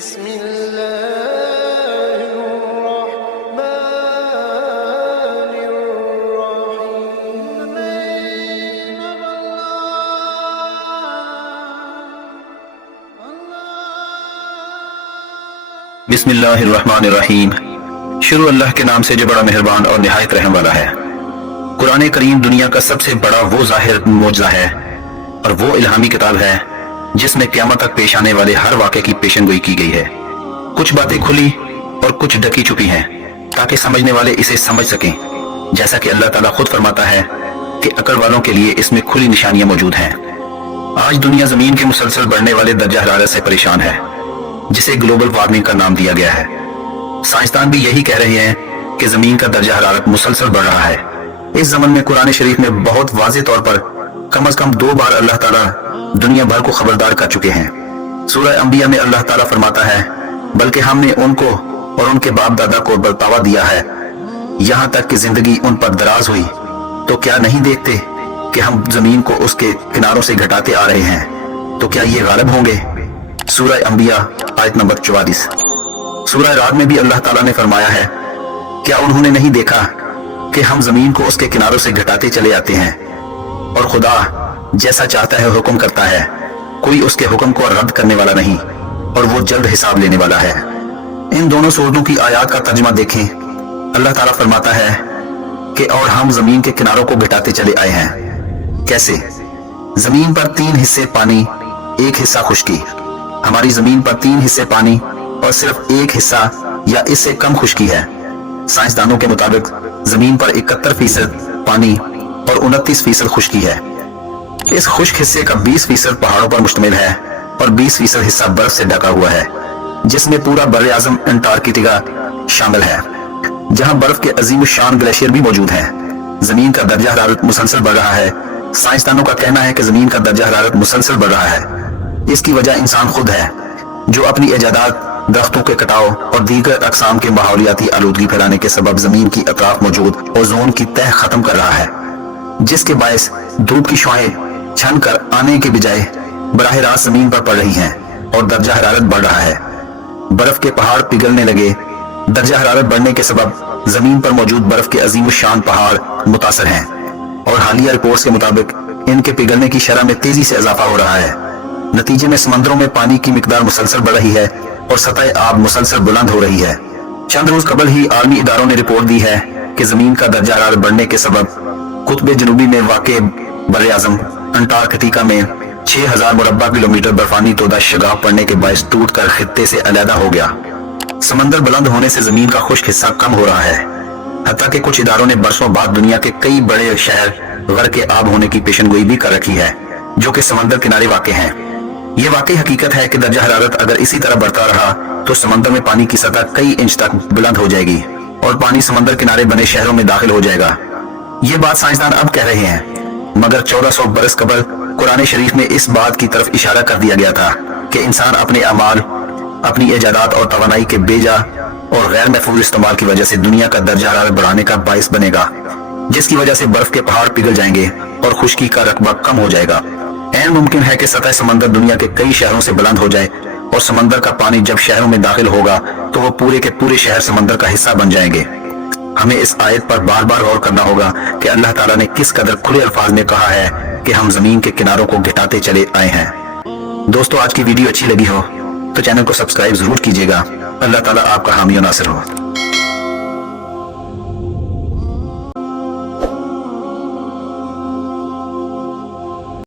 بسم الله الرحمن الرحيم. بسم اللہ الرحمن الرحیم. شروع اللہ کے نام سے جو بڑا مہربان اور نہایت رحم والا ہے. قرآن کریم دنیا کا سب سے بڑا وہ ظاہر معجزہ ہے اور وہ الہامی کتاب ہے جس میں قیامت تک پیش آنے والے ہر واقعے کی پیشن گوئی کی گئی ہے. کچھ باتیں کھلی اور کچھ ڈکی چھپی ہیں تاکہ سمجھنے والے اسے سمجھ سکیں، جیسا کہ اللہ تعالیٰ خود فرماتا ہے کہ عقل والوں کے لیے اس میں کھلی نشانیاں موجود ہیں. آج دنیا زمین کے مسلسل بڑھنے والے درجہ حرارت سے پریشان ہے جسے گلوبل وارمنگ کا نام دیا گیا ہے. سائنسدان بھی یہی کہہ رہے ہیں کہ زمین کا درجہ حرارت مسلسل بڑھ رہا ہے. اس زمن میں قرآن شریف میں بہت واضح طور پر کم از کم 2 بار اللہ تعالیٰ دنیا بھر کو خبردار کر چکے ہیں. سورہ انبیاء میں اللہ تعالیٰ فرماتا ہے بلکہ ہم نے ان کو اور ان کے باپ دادا کو بلتاوا دیا ہے یہاں تک کہ زندگی ان پر دراز ہوئی، تو کیا نہیں دیکھتے کہ ہم زمین کو اس کے کناروں سے گھٹاتے آ رہے ہیں؟ تو کیا یہ غالب ہوں گے؟ سورہ انبیاء آیت نمبر 44. سورہ رعد میں بھی اللہ تعالیٰ نے فرمایا ہے کیا انہوں نے نہیں دیکھا کہ ہم زمین کو اس کے کناروں سے گھٹاتے چلے آتے ہیں اور خدا جیسا چاہتا ہے حکم کرتا ہے، کوئی اس کے حکم کو رد کرنے والا نہیں اور وہ جلد حساب لینے والا ہے. ان دونوں سورتوں کی آیات کا ترجمہ دیکھیں. اللہ تعالیٰ فرماتا ہے کہ اور ہم زمین کے کناروں کو گھٹاتے چلے آئے ہیں. کیسے؟ زمین پر 3 حصے پانی، 1 حصہ خشکی. ہماری زمین پر 3 حصے پانی اور صرف 1 حصہ یا اس سے کم خشکی ہے. سائنسدانوں کے مطابق زمین پر 71% پانی اور 29% خشکی ہے. اس خشک حصے کا 20% پہاڑوں پر مشتمل ہے اور 20% حصہ برف سے ڈھکا ہوا ہے، جس میں پورا بر اعظم انٹارکٹیکا شامل ہے جہاں برف کے عظیم الشان گلیشیئر بھی موجود ہیں. زمین کا درجہ حرارت مسلسل بڑھ رہا ہے. سائنسدانوں کا کہنا ہے کہ زمین کا درجہ حرارت مسلسل بڑھ رہا ہے. اس کی وجہ انسان خود ہے جو اپنی ایجادات، درختوں کے کٹاؤ اور دیگر اقسام کے ماحولیاتی آلودگی پھیلانے کے سبب زمین کی اطراف موجود اوزون کی تہ ختم کر رہا ہے، جس کے باعث دھوپ کی شعاعیں چھن کر آنے کے بجائے براہ راست زمین پر پڑ رہی ہیں اور درجہ حرارت بڑھ رہا ہے. برف کے پہاڑ پگھلنے لگے. درجہ حرارت بڑھنے کے سبب زمین پر موجود برف کے عظیم الشان پہاڑ متاثر ہیں اور حالیہ رپورٹس کے مطابق ان کے پگھلنے کی شرح میں تیزی سے اضافہ ہو رہا ہے. نتیجے میں سمندروں میں پانی کی مقدار مسلسل بڑھ رہی ہے اور سطح آب مسلسل بلند ہو رہی ہے. چند روز قبل ہی عالمی اداروں نے رپورٹ دی ہے کہ زمین کا درجہ حرارت بڑھنے کے سبب قطب جنوبی میں واقع بر اعظم انٹارکٹیکا میں 6000 مربع کلومیٹر برفانی تودہ شگاف پڑنے کے باعث ٹوٹ کر خطے سے علیحدہ ہو گیا. سمندر بلند ہونے سے زمین کا خشک حصہ کم ہو رہا ہے، حتیٰ کہ کچھ اداروں نے برسوں بعد دنیا کے کئی بڑے شہر غرق آب ہونے کی پیشن گوئی بھی کر رکھی ہے جو کہ سمندر کنارے واقع ہیں. یہ واقعی حقیقت ہے کہ درجہ حرارت اگر اسی طرح بڑھتا رہا تو سمندر میں پانی کی سطح کئی انچ تک بلند ہو جائے گی اور پانی سمندر کنارے بنے شہروں میں داخل ہو جائے گا. یہ بات سائنسدان اب کہہ رہے ہیں، مگر 1400 برس قبل قرآن شریف میں اس بات کی طرف اشارہ کر دیا گیا تھا کہ انسان اپنے اعمال، اپنی ایجادات اور توانائی کے بے جا اور غیر محفوظ استعمال کی وجہ سے دنیا کا درجہ حرارت بڑھانے کا باعث بنے گا، جس کی وجہ سے برف کے پہاڑ پگھل جائیں گے اور خشکی کا رقبہ کم ہو جائے گا. عین ممکن ہے کہ سطح سمندر دنیا کے کئی شہروں سے بلند ہو جائے اور سمندر کا پانی جب شہروں میں داخل ہوگا تو وہ پورے کے پورے شہر سمندر کا حصہ بن جائیں گے. ہمیں اس آیت پر بار بار غور کرنا ہوگا کہ اللہ تعالیٰ نے کس قدر کھلے الفاظ میں کہا ہے کہ ہم زمین کے کناروں کو گھٹاتے چلے آئے ہیں. دوستو، آج کی ویڈیو اچھی لگی ہو تو چینل کو سبسکرائب ضرور کیجیے گا. اللہ تعالیٰ آپ کا حامی و ناصر ہو.